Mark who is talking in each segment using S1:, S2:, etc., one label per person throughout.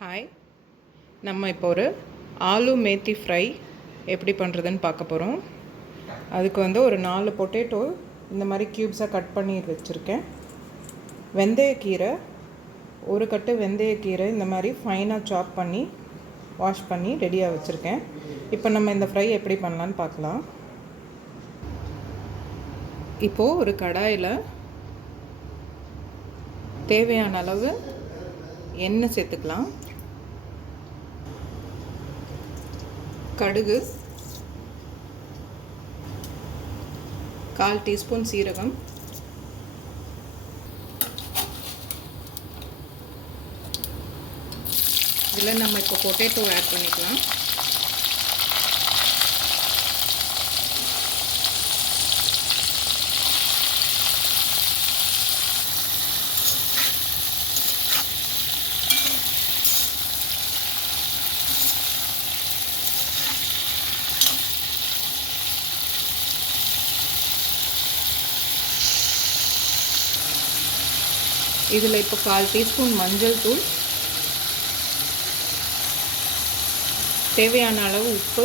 S1: Hi நம்ம இப்போ ஒரு ஆலு மேத்தி ஃப்ரை எப்படி பண்ணுறதுன்னு பார்க்க போகிறோம் அதுக்கு வந்து ஒரு நாலு பொட்டேட்டோ இந்த மாதிரி க்யூப்ஸாக கட் பண்ணி வச்சுருக்கேன். வெந்தயக்கீரை ஒரு கட்டு வெந்தயக்கீரை இந்த மாதிரி ஃபைனாக சாப் பண்ணி வாஷ் பண்ணி ரெடியாக வச்சுருக்கேன். இப்போ நம்ம இந்த ஃப்ரை எப்படி பண்ணலான்னு பார்க்கலாம். இப்போது ஒரு கடாயில் தேவையான அளவு எண்ணெய் சேர்த்துக்கலாம். கடுகு கால் டீஸ்பூன் சீரகம் இதில் நம்ம இப்போ பொட்டேட்டோ ஆட் பண்ணிக்கலாம். இதில் இப்போ கால் டீஸ்பூன் மஞ்சள் தூள் தேவையான அளவு உப்பு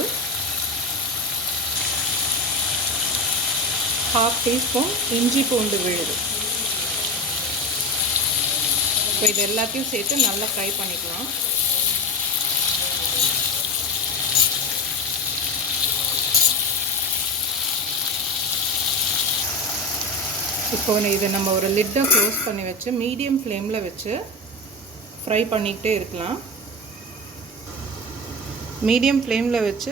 S1: ஹாஃப் டீஸ்பூன் இஞ்சி பூண்டு விழுது. இப்போ இது எல்லாத்தையும் சேர்த்து நல்லா ஃப்ரை பண்ணிக்கலாம். இப்போ இதை நம்ம ஒரு லிட்டை க்ளோஸ் பண்ணி வச்சு மீடியம் ஃப்ளேமில் வச்சு ஃப்ரை பண்ணிக்கிட்டே இருக்கலாம். மீடியம் ஃப்ளேமில் வச்சு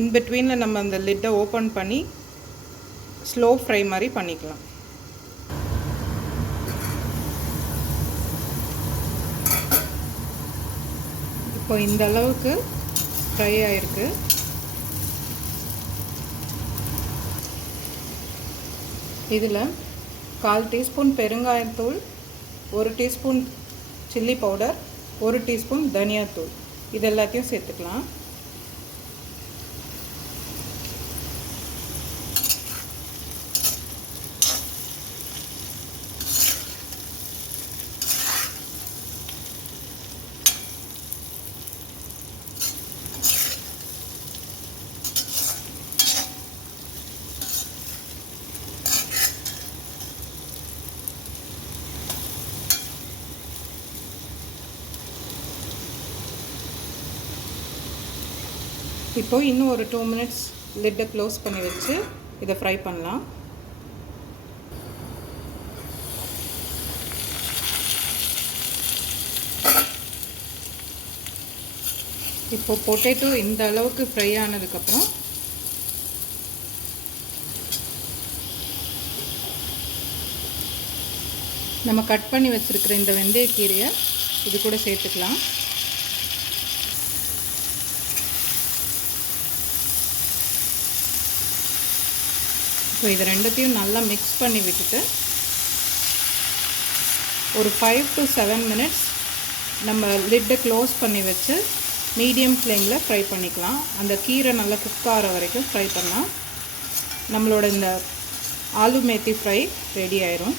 S1: இன்பிட்வீனில் நம்ம அந்த லிட்டை ஓப்பன் பண்ணி ஸ்லோ ஃப்ரை மாதிரி பண்ணிக்கலாம். இப்போ இந்த அளவுக்கு ஃப்ரை ஆகிருக்கு இதில் கால் டீஸ்பூன் பெருங்காயத்தூள் ஒரு டீஸ்பூன் சில்லி பவுடர் ஒரு டீஸ்பூன் தனியாத்தூள். இது எல்லாத்தையும் சேர்த்துக்கலாம். இப்போது இன்னும் ஒரு டூ மினிட்ஸ் லிட்டை க்ளோஸ் பண்ணி வச்சு இதை ஃப்ரை பண்ணலாம். இப்போ பொட்டேட்டோ இந்த அளவுக்கு ஃப்ரை ஆனதுக்கப்புறம் நம்ம கட் பண்ணி வச்சுருக்கிற இந்த வெந்தயக்கீரையை இது கூட சேர்த்துக்கலாம். ஸோ இது ரெண்டுத்தையும் நல்லா மிக்ஸ் பண்ணி விட்டுட்டு ஒரு ஃபைவ் டு செவன் மினிட்ஸ் நம்ம லிட்டை க்ளோஸ் பண்ணி வச்சு மீடியம் ஃப்ளேமில் ஃப்ரை பண்ணிக்கலாம். அந்த கீரை நல்லா குக் ஆகிற வரைக்கும் ஃப்ரை பண்ணால் நம்மளோட இந்த ஆலு மேத்தி ஃப்ரை ரெடி ஆயிரும்.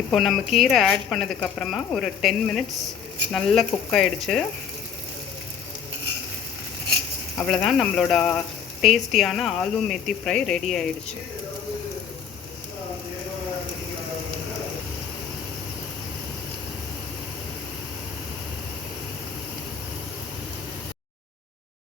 S1: இப்போ நம்ம கீரை ஆட் பண்ணதுக்கப்புறமா ஒரு டென் மினிட்ஸ் நல்லா குக் ஆகிடுச்சு அவ்வளோதான் நம்மளோட டேஸ்டியான ஆலு மேத்தி ஃப்ரை ரெடி ஆகிடுச்சு